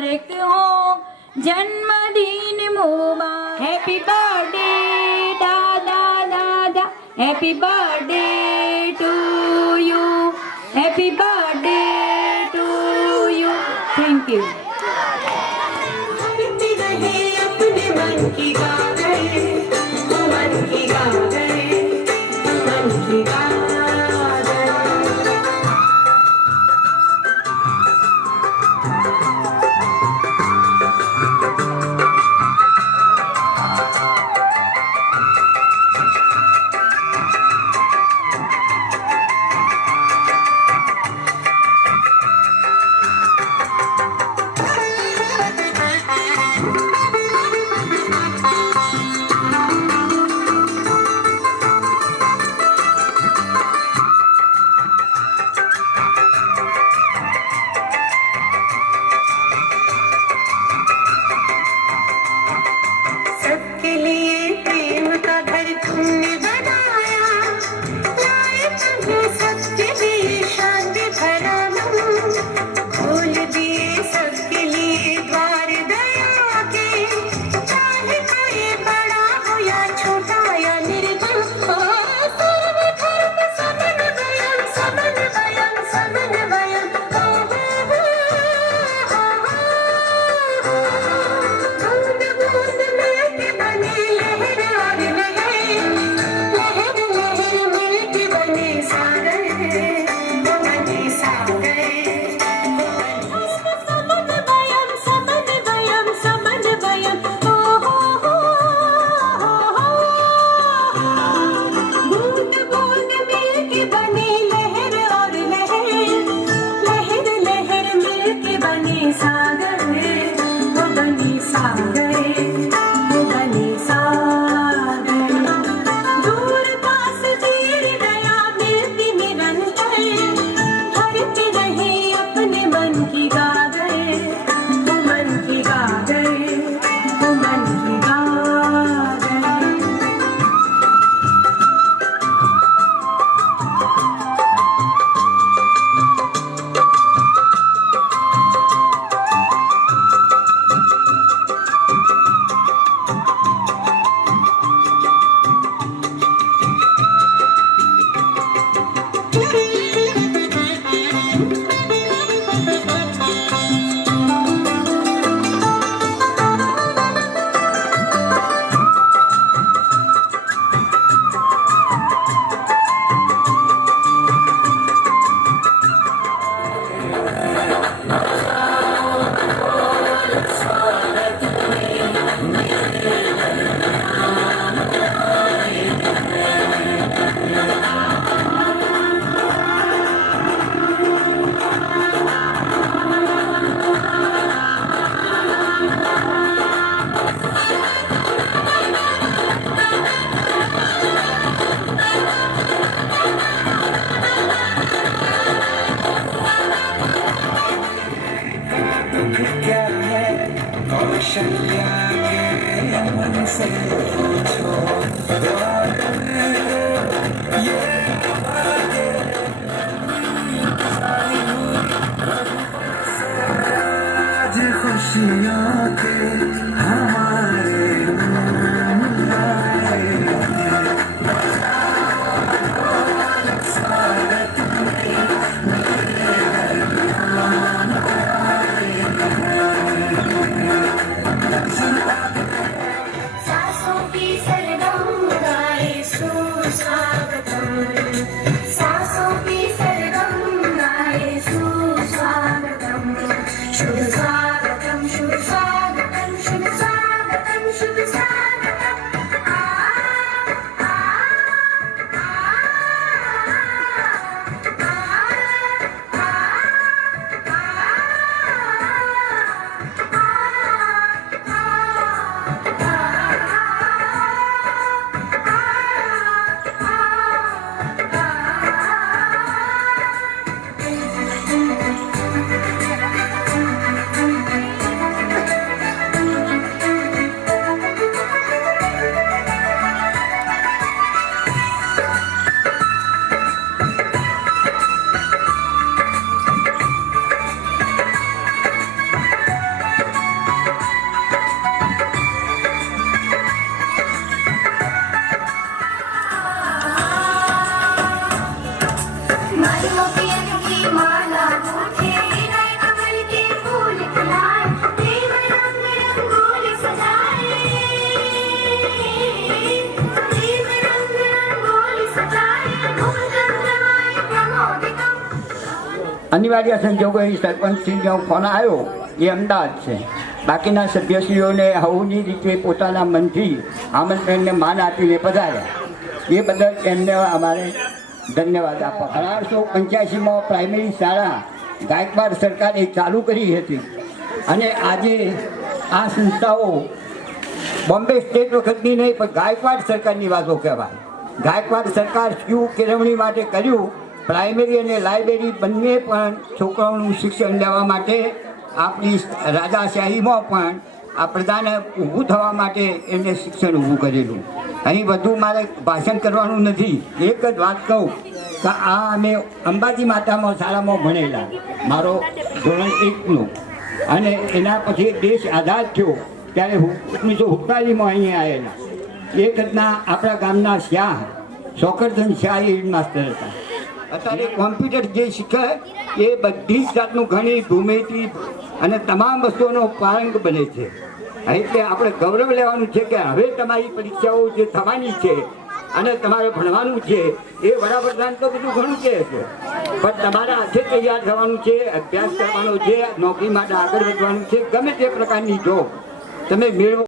मुबारक हो, जन्मदिन मुबारक। Happy birthday दादा दादा, happy birthday to you, happy birthday to you. Thank you. अपने मन की गाने, मन की गाने, मन की गाने। शुभ स्वागतम, शुभ स्वागतम, शुभ स्वागतम, शुभ અનિવાર્ય સંજોગો સરપંચશ્રીનો ફોન આવ્યો એ અમદાવાદ છે. બાકીના સભ્યશ્રીઓને હવની રીતે પોતાના મનથી આમંત્રણને માન આપીને પધાર્યા. એ બદલ એમને અમારે ધન્યવાદ આપવા. 1885માં પ્રાઇમરી શાળા ગાયકવાડ સરકારે ચાલુ કરી હતી અને આજે આ સંસ્થાઓ બોમ્બે સ્ટેટ વખતની નહીં પણ ગાયકવાડ સરકારની વાતો કહેવાય. ગાયકવાડ સરકાર શું કેળવણી માટે કર્યું, પ્રાઇમરી અને લાઇબ્રેરી બંને પણ છોકરાઓનું શિક્ષણ લેવા માટે આપણી રાજાશાહીમાં પણ આ પ્રધાને ઊભું થવા માટે એમને શિક્ષણ ઊભું કરેલું. અહીં વધુ મારે ભાષણ કરવાનું નથી. એક જ વાત કહું કે આ અમે અંબાજી માતામાં શાળામાં ભણેલા, મારો ધોરણ 1નું, અને એના પછી દેશ આઝાદ થયો ત્યારે 1947માં અહીંયા આવેલા. એ ઘટના આપણા ગામના શાહ શોકરધન શાહ એ માસ્ટર હતા. અત્યારે કોમ્પ્યુટર જે શીખે એ બધી જ જાતનું ગણિત, ભૂમિતિ અને તમામ વસ્તુઓનો પારંગ બને છે. એટલે આપણે ગૌરવ લેવાનું છે કે હવે તમારી પરીક્ષાઓ જે થવાની છે અને તમારે ભણવાનું છે એ વડાપ્રધાન તો બધું ઘણું કહે છે, પણ તમારા હાથે તૈયાર થવાનું છે, અભ્યાસ કરવાનો છે, નોકરી માટે આગળ વધવાનું છે. ગમે તે પ્રકારની જોબ તમે મેળવો.